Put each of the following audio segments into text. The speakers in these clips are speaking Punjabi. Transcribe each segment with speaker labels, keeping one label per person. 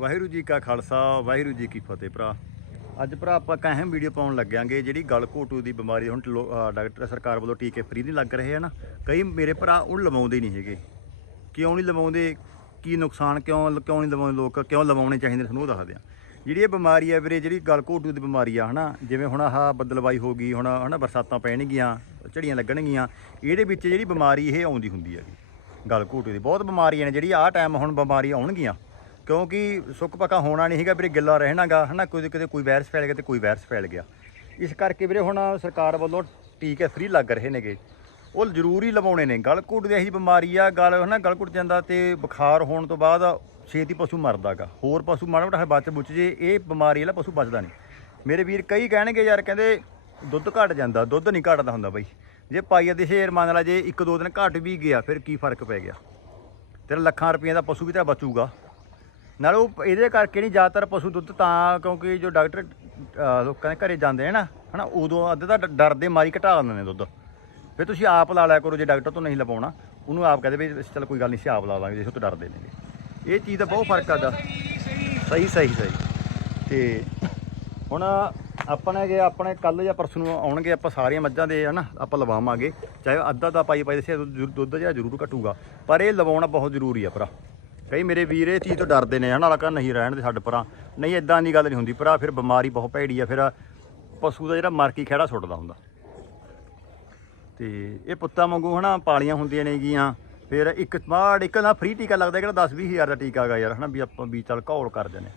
Speaker 1: ਵਾਹਿਗੁਰੂ ਜੀ ਕਾ ਖਾਲਸਾ, ਵਾਹਿਗੁਰੂ ਜੀ ਕੀ ਫਤਿਹ ਭਰਾ। ਅੱਜ ਭਰਾ ਆਪਾਂ ਇੱਕ ਅਹਿਮ ਵੀਡੀਓ ਪਾਉਣ ਲੱਗਿਆਂਗੇ, ਜਿਹੜੀ ਗਲ ਘੋਟੂ ਦੀ ਬਿਮਾਰੀ ਹੁਣ ਲੋ- ਡਾਕਟਰ ਸਰਕਾਰ ਵੱਲੋਂ ਟੀਕੇ ਫ੍ਰੀ ਨਹੀਂ ਲੱਗ ਰਹੇ ਹਨ ਕਈ ਮੇਰੇ ਭਰਾ ਉਹ ਲਵਾਉਂਦੇ ਨਹੀਂ ਹੈਗੇ। ਕਿਉਂ ਨਹੀਂ ਲਵਾਉਂਦੇ? ਕੀ ਨੁਕਸਾਨ, ਕਿਉਂ ਕਿਉਂ ਨਹੀਂ ਲਵਾਉਂਦੇ ਲੋਕ? ਕਿਉਂ ਲਵਾਉਣੇ ਚਾਹੀਦੇ ਨੇ? ਤੁਹਾਨੂੰ ਉਹ ਦੱਸਦੇ ਆ ਜਿਹੜੀ ਇਹ ਬਿਮਾਰੀ ਆ ਵੀਰੇ, ਜਿਹੜੀ ਗਲ ਘੋਟੂ ਦੀ ਬਿਮਾਰੀ ਆ, ਹਨਾ, ਜਿਵੇਂ ਹੁਣ ਆਹ ਬੱਦਲਵਾਈ ਹੋ ਗਈ, ਹੁਣ, ਹਨਾ, ਬਰਸਾਤਾਂ ਪੈਣਗੀਆਂ, ਝੜੀਆਂ ਲੱਗਣਗੀਆਂ, ਇਹਦੇ ਵਿੱਚ ਜਿਹੜੀ ਬਿਮਾਰੀ ਇਹ ਆਉਂਦੀ ਹੁੰਦੀ ਹੈਗੀ, ਗਲ ਘੋਟੂ ਦੀ। ਬਹੁਤ ਬਿਮਾਰੀਆਂ ਨੇ, ਜਿਹੜੀ ਆਹ ਟਾਈਮ ਹੁਣ ਬਿਮਾਰੀ ਆਉਣਗੀਆਂ। ਕਿਉਂਕਿ ਸੁੱਕ ਪੱਕਾ ਹੋਣਾ ਨਹੀਂ ਹੈਗਾ, ਵੀਰੇ ਗਿੱਲਾ ਰਹਿਣਾਗਾ, ਹਨਾ? ਕੋਈ ਕਿਤੇ ਕੋਈ ਵਾਇਰਸ ਫੈਲ ਗਿਆ ਤੇ ਕੋਈ ਵਾਇਰਸ ਫੈਲ ਗਿਆ। ਇਸ ਕਰਕੇ ਵੀਰੇ ਹੁਣ ਸਰਕਾਰ ਵੱਲੋਂ ਟੀਕੇ ਫ੍ਰੀ ਲੱਗ ਰਹੇ ਨੇਗੇ। ਉਹ ਜ਼ਰੂਰੀ ਲਵਾਉਣੇ ਨੇ। ਗਲ ਘੁੱਟ ਦੀ ਇਹੀ ਬਿਮਾਰੀ ਆ, ਗਲ, ਹਨਾ ਗਲ ਘੁੱਟ ਜਾਂਦਾ ਤੇ ਬੁਖਾਰ ਹੋਣ ਤੋਂ ਬਾਅਦ ਛੇਤੀ ਪਸ਼ੂ ਮਰਦਾਗਾ। ਹੋਰ ਪਸ਼ੂ ਮਾੜਾ ਮੋਟਾ ਬਚ ਬੁੱਚ ਜੇ, ਇਹ ਬਿਮਾਰੀ ਵਾਲਾ ਪਸ਼ੂ ਬਚਦਾ ਨਹੀਂ। ਮੇਰੇ ਵੀਰ ਕਈ ਕਹਿਣਗੇ ਯਾਰ, ਕਹਿੰਦੇ ਦੁੱਧ ਘਟ ਜਾਂਦਾ, ਦੁੱਧ ਨਹੀਂ ਘਟਦਾ ਹੁੰਦਾ ਬਾਈ। ਜੇ ਪਾਈਆ ਦੇ ਸ਼ੇਰ ਮੰਨ ਲਾ, ਜੇ ਇੱਕ ਦੋ ਦਿਨ ਘਟ ਵੀ ਗਿਆ, ਫਿਰ ਕੀ ਫ਼ਰਕ ਪੈ ਗਿਆ? ਤੇਰਾ ਲੱਖਾਂ ਰੁਪਈਆ ਦਾ ਪਸ਼ੂ ਵੀ ਤਾਂ ਬਚੂਗਾ। ਨਾਲ ਉਹ ਇਹਦੇ ਕਰਕੇ ਨਹੀਂ ਜ਼ਿਆਦਾਤਰ ਪਸ਼ੂ ਦੁੱਧ ਤਾਂ, ਕਿਉਂਕਿ ਜੋ ਡਾਕਟਰ ਲੋਕਾਂ ਦੇ ਘਰੇ ਜਾਂਦੇ ਨੇ ਨਾ, ਹਨਾ, ਉਦੋਂ ਅੱਧੇ ਤਾਂ ਡ- ਡਰ ਦੇ ਮਾਰੀ ਘਟਾ ਦਿੰਦੇ ਨੇ ਦੁੱਧ। ਫਿਰ ਤੁਸੀਂ ਆਪ ਲਾ ਲਿਆ ਕਰੋ, ਜੇ ਡਾਕਟਰ ਤੋਂ ਨਹੀਂ ਲਵਾਉਣਾ, ਉਹਨੂੰ ਆਪ ਕਹਦੇ ਵੀ, ਚਲ ਕੋਈ ਗੱਲ ਨਹੀਂ ਸੀ ਆਪ ਲਾ ਲਾਂਗੇ, ਜੇ ਉਹ ਤੋਂ ਡਰਦੇ ਨੇਗੇ। ਇਹ ਚੀਜ਼ ਦਾ ਬਹੁਤ ਫ਼ਰਕ ਆਦਾ ਸਹੀ ਸਹੀ ਸਹੀ ਤੇ ਹੁਣ ਆਪਣੇ ਜੇ ਆਪਣੇ ਕੱਲ ਜਾਂ ਪਰਸੋਂ ਨੂੰ ਆਉਣਗੇ, ਆਪਾਂ ਸਾਰੀਆਂ ਮੱਝਾਂ ਦੇ, ਹਨਾ, ਆਪਾਂ ਲਵਾਵਾਂਗੇ, ਚਾਹੇ ਅੱਧਾ ਦਾ ਪਾਈ ਪਾਈ ਦੱਸਿਆ ਦੁੱਧ ਦੁੱਧ ਜਿਹੜਾ ਜ਼ਰੂਰ ਘਟੂਗਾ, ਪਰ ਇਹ ਲਵਾਉਣਾ ਬਹੁਤ ਜ਼ਰੂਰੀ ਆ ਭਰਾ। ਕਈ ਮੇਰੇ ਵੀਰ ਇਹ ਚੀਜ਼ ਤੋਂ ਡਰਦੇ ਨੇ, ਹਨਾ ਲਕਾ ਨਹੀਂ ਰਹਿਣ ਦੇ ਸਾਡੇ ਭਰਾ ਨਹੀਂ ਇਦਾਂ ਦੀ ਗੱਲ ਨਹੀਂ ਹੁੰਦੀ। ਭਰਾ, ਫਿਰ ਬਿਮਾਰੀ ਬਹੁਤ ਭੈੜੀ ਆ, ਫਿਰ ਪਸ਼ੂ ਦਾ ਜਿਹੜਾ ਮਰ ਕੇ ਖਹਿੜਾ ਸੁੱਟਦਾ ਹੁੰਦਾ। ਤੇ ਇਹ ਪੁੱਤਾਂ ਵਾਂਗੂ, ਹਨਾ, ਪਾਲੀਆਂ ਹੁੰਦੀਆਂ ਨੇਗੀਆਂ ਫਿਰ ਇੱਕ ਮਾੜ, ਇੱਕ ਨਾ ਫ੍ਰੀ ਟੀਕਾ ਲੱਗਦਾ ਕਿਹੜਾ 10 20000 ਦਾ ਟੀਕਾ ਹੈਗਾ ਯਾਰ, ਹਨਾ, ਵੀ ਆਪਾਂ, ਵੀ ਚੱਲ ਘੌਲ ਕਰਦੇ ਨੇ।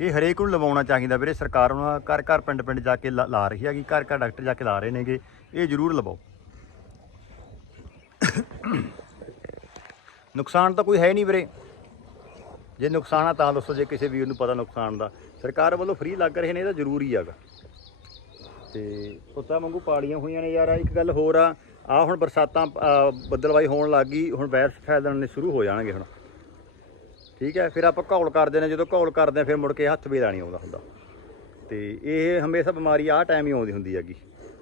Speaker 1: ਇਹ ਹਰੇਕ ਨੂੰ ਲਵਾਉਣਾ ਚਾਹੀਦਾ ਵੀਰੇ, ਸਰਕਾਰ ਨੂੰ ਘਰ ਘਰ ਪਿੰਡ ਪਿੰਡ ਜਾ ਕੇ ਲਾ ਲਾ ਰਹੀ ਹੈਗੀ, ਘਰ ਘਰ ਡਾਕਟਰ ਜਾ ਕੇ ਲਾ ਰਹੇ ਨੇਗੇ। ਇਹ ਜ਼ਰੂਰ ਲਵਾਓ। ਨੁਕਸਾਨ ਤਾਂ ਕੋਈ ਹੈ ਨਹੀਂ ਵੀਰੇ। ਜੇ ਨੁਕਸਾਨ ਆ ਤਾਂ ਦੱਸੋ ਜੇ ਕਿਸੇ ਵੀਰ ਨੂੰ ਪਤਾ ਨੁਕਸਾਨ ਦਾ। ਸਰਕਾਰ ਵੱਲੋਂ ਫ੍ਰੀ ਲੱਗ ਰਹੇ ਨੇ ਇਹ ਤਾਂ ਜ਼ਰੂਰੀ ਹੈਗਾ। ਤੇ ਪੁੱਤਾਂ ਵਾਂਗੂ ਪਾਲੀਆਂ ਹੋਈਆਂ ਨੇ ਯਾਰ ਇੱਕ ਗੱਲ ਹੋਰ ਆ। ਆ ਹੁਣ ਬਰਸਾਤਾਂ ਅਹ, ਬੱਦਲਵਾਈ ਹੋਣ ਲੱਗ ਗਈ ਹੁਣ ਵਾਇਰਸ ਫੈਲਣ ਸ਼ੁਰੂ ਹੋ ਜਾਣਗੇ ਹੁਣ। ਠੀਕ ਹੈ ਫਿਰ ਆਪਾਂ ਘੌਲ ਕਰਦੇ ਨੇ ਜਦੋਂ ਘੌਲ ਕਰਦੇ ਆ ਫਿਰ ਮੁੜ ਕੇ ਹੱਥ ਵੀ ਨਹੀਂ ਆਉਂਦਾ ਹੁੰਦਾ। ਤੇ ਇਹ ਹਮੇਸ਼ਾ ਬਿਮਾਰੀ ਆਹ ਟਾਈਮ ਹੀ ਆਉਂਦੀ ਹੁੰਦੀ ਹੈਗੀ।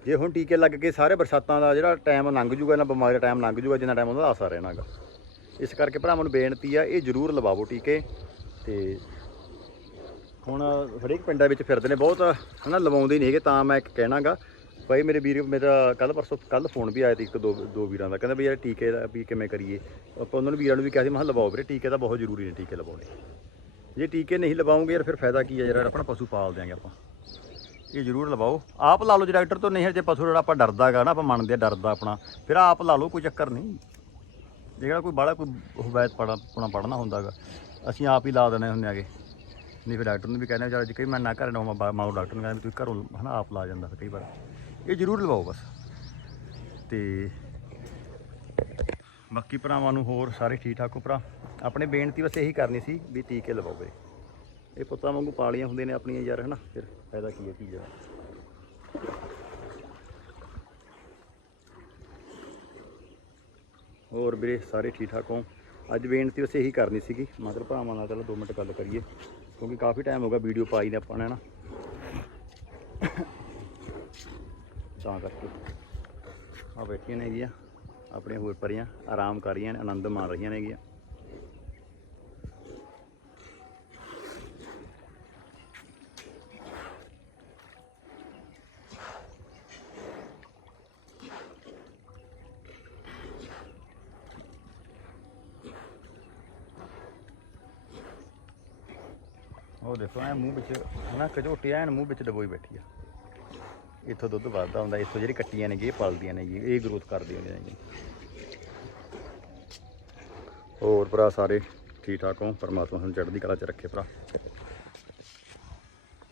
Speaker 1: ਜੇ ਹੁਣ ਟੀਕੇ ਲੱਗ ਕੇ ਸਾਰੇ ਬਰਸਾਤਾਂ ਦਾ ਜਿਹੜਾ ਟਾਈਮ ਲੰਘ ਜੂਗਾ ਇਹਨਾਂ ਬਿਮਾਰੀ ਦਾ ਟਾਈਮ ਲੰਘ ਜੂਗਾ ਜਿੰਨਾ ਟਾਈਮ ਉਹਦਾ ਆਸਾ ਰਹਿਣਾਗਾ ਇਸ ਕਰਕੇ ਭਰਾਵਾਂ ਨੂੰ ਬੇਨਤੀ ਆ, ਇਹ ਜ਼ਰੂਰ ਲਵਾਵੋ ਟੀਕੇ। ਤੇ ਹੁਣ ਹਰੇਕ ਪਿੰਡਾਂ ਵਿੱਚ ਫਿਰਦੇ ਨੇ, ਬਹੁਤ ਹਨਾ, ਲਵਾਉਂਦੇ ਨਹੀਂ ਹੈਗੇ, ਤਾਂ ਮੈਂ ਇੱਕ ਕਹਿਣਾਗਾ, ਭਾਈ ਮੇਰੇ ਵੀਰ, ਮੇਰਾ ਕੱਲ ਪਰਸੋਂ ਕੱਲ ਫੋਨ ਵੀ ਆਇਆ ਸੀ ਇੱਕ ਦੋ ਦੋ ਵੀਰਾਂ ਦਾ, ਕਹਿੰਦਾ ਵੀ ਯਾਰ ਟੀਕੇ ਦਾ ਵੀ ਕਿਵੇਂ ਕਰੀਏ। ਆਪਾਂ ਉਹਨਾਂ ਨੂੰ ਵੀਰਾਂ ਨੂੰ ਵੀ ਕਿਹਾ ਸੀ, ਮੈਂ ਕਿਹਾ ਲਵਾਓ ਵੀਰੇ, ਟੀਕੇ ਤਾਂ ਬਹੁਤ ਜ਼ਰੂਰੀ ਨੇ, ਟੀਕੇ ਲਵਾਉਣੇ। ਜੇ ਟੀਕੇ ਨਹੀਂ ਲਵਾਉਂਗੇ ਯਾਰ ਫਿਰ ਫਾਇਦਾ ਕੀ ਹੈ ਯਾਰ, ਆਪਣਾ ਪਸ਼ੂ ਪਾਲ ਦਿਆਂਗੇ ਆਪਾਂ। ਇਹ ਜ਼ਰੂਰ ਲਵਾਓ। ਆਪ ਲਾ ਲਓ, ਜੇ ਡਾਕਟਰ ਤੋਂ ਨਹੀਂ ਹੈ ਜੇ ਪਸ਼ੂ ਜਿਹੜਾ ਆਪਾਂ ਡਰਦਾਗਾ ਨਾ, ਆਪਾਂ ਮੰਨਦੇ ਆ ਡਰਦਾ ਆਪਣਾ, ਫਿਰ ਆਪ ਲਾ ਲਓ, ਕੋਈ ਚੱਕਰ ਨਹੀਂ। ਜਿਹੜਾ ਕੋਈ ਬਾਹਲਾ ਕੋਈ ਹਵਾਇਤ ਪੜਾ ਆਪਣਾ ਪੜਨਾ ਹੁੰਦਾਗਾ, ਅਸੀਂ ਆਪ ਹੀ ਲਾ ਦੇਣੇ ਹੁੰਦੇ ਆਗੇ ਨਹੀਂ ਫਿਰ ਡਾਕਟਰ ਨੂੰ ਵੀ ਕਹਿੰਦੇ ਚਲ ਜੇ ਕਈ ਮੈਂ ਨਾ ਘਰ ਨਾ ਮਾਉ ਡਾਕਟਰ ਨੂੰ ਕਹਿੰਦਾ ਵੀ ਤੁਸੀਂ ਘਰੋਂ ਹਨਾ ਆਪ ਲਾ ਜਾਂਦਾ ਕਈ ਵਾਰ। ਇਹ ਜ਼ਰੂਰ ਲਵਾਓ ਬਸ। ਤੇ ਬਾਕੀ ਭਰਾਵਾਂ ਨੂੰ ਹੋਰ ਸਾਰੇ ਠੀਕ ਠਾਕ ਹੋ ਭਰਾ? ਆਪਣੇ ਬੇਨਤੀ ਬਸ ਇਹੀ ਕਰਨੀ ਸੀ ਵੀ ਟੀਕੇ ਲਵਾਓ ਵੀਰੇ। ਇਹ ਪੁੱਤਾਂ ਵਾਂਗੂ ਪਾਲੀਆਂ ਹੁੰਦੇ ਨੇ ਆਪਣੀਆਂ ਯਾਰ, ਹਨਾ? ਫਿਰ ਫਾਇਦਾ ਕੀ ਹੈ ਚੀਜ਼ ਦਾ ਹੋਰ ਵੀਰੇ ਸਾਰੇ ਠੀਕ ਠਾਕ ਹੋ? ਅੱਜ ਬੇਨਤੀ ਬਸ ਇਹੀ ਕਰਨੀ ਸੀਗੀ ਮਗਰ ਭਰਾਵਾਂ ਨਾਲ ਚਲੋ 2 ਮਿੰਟ ਗੱਲ ਕਰੀਏ, ਕਿਉਂਕਿ ਕਾਫੀ ਟਾਈਮ ਹੋ ਗਿਆ ਵੀਡੀਓ ਪਾਈ ਨੇ ਆਪਾਂ ਨੇ ਨਾ ਤਾਂ ਕਰਕੇ। ਆ ਬੈਠੀਆਂ ਨੇ ਨੇਗੀਆਂ ਆਪਣੀਆਂ ਹੋਰ ਪਰੀਆਂ, ਆਰਾਮ ਕਰ ਰਹੀਆਂ ਨੇ, ਆਨੰਦ ਮਾਣ ਰਹੀਆਂ ਨੇਗੀਆਂ ਉਹ ਦੇਖੋ, ਐ ਮੂੰਹ ਵਿੱਚ, ਹਨਾ ਕਝੋਟੀ ਐਨ ਮੂੰਹ ਵਿੱਚ ਡਬੋਈ ਬੈਠੀ ਆ। ਇੱਥੋਂ ਦੁੱਧ ਵੱਧਦਾ ਹੁੰਦਾ, ਇੱਥੋਂ ਜਿਹੜੀ ਕੱਟੀਆਂ ਨੇ ਇਹ ਪਲਦੀਆਂ ਨੇ ਜੀ ਇਹ ਗਰੋਥ ਕਰਦੀਆਂ ਹੁੰਦੀਆਂ ਨੇ ਜੀ ਹੋਰ ਭਰਾ ਸਾਰੇ ਠੀਕ ਠਾਕ ਹੋ? ਪਰਮਾਤਮਾ ਤੁਹਾਨੂੰ ਚੜ੍ਹਦੀ ਕਲਾ ਚ ਰੱਖੇ ਭਰਾ।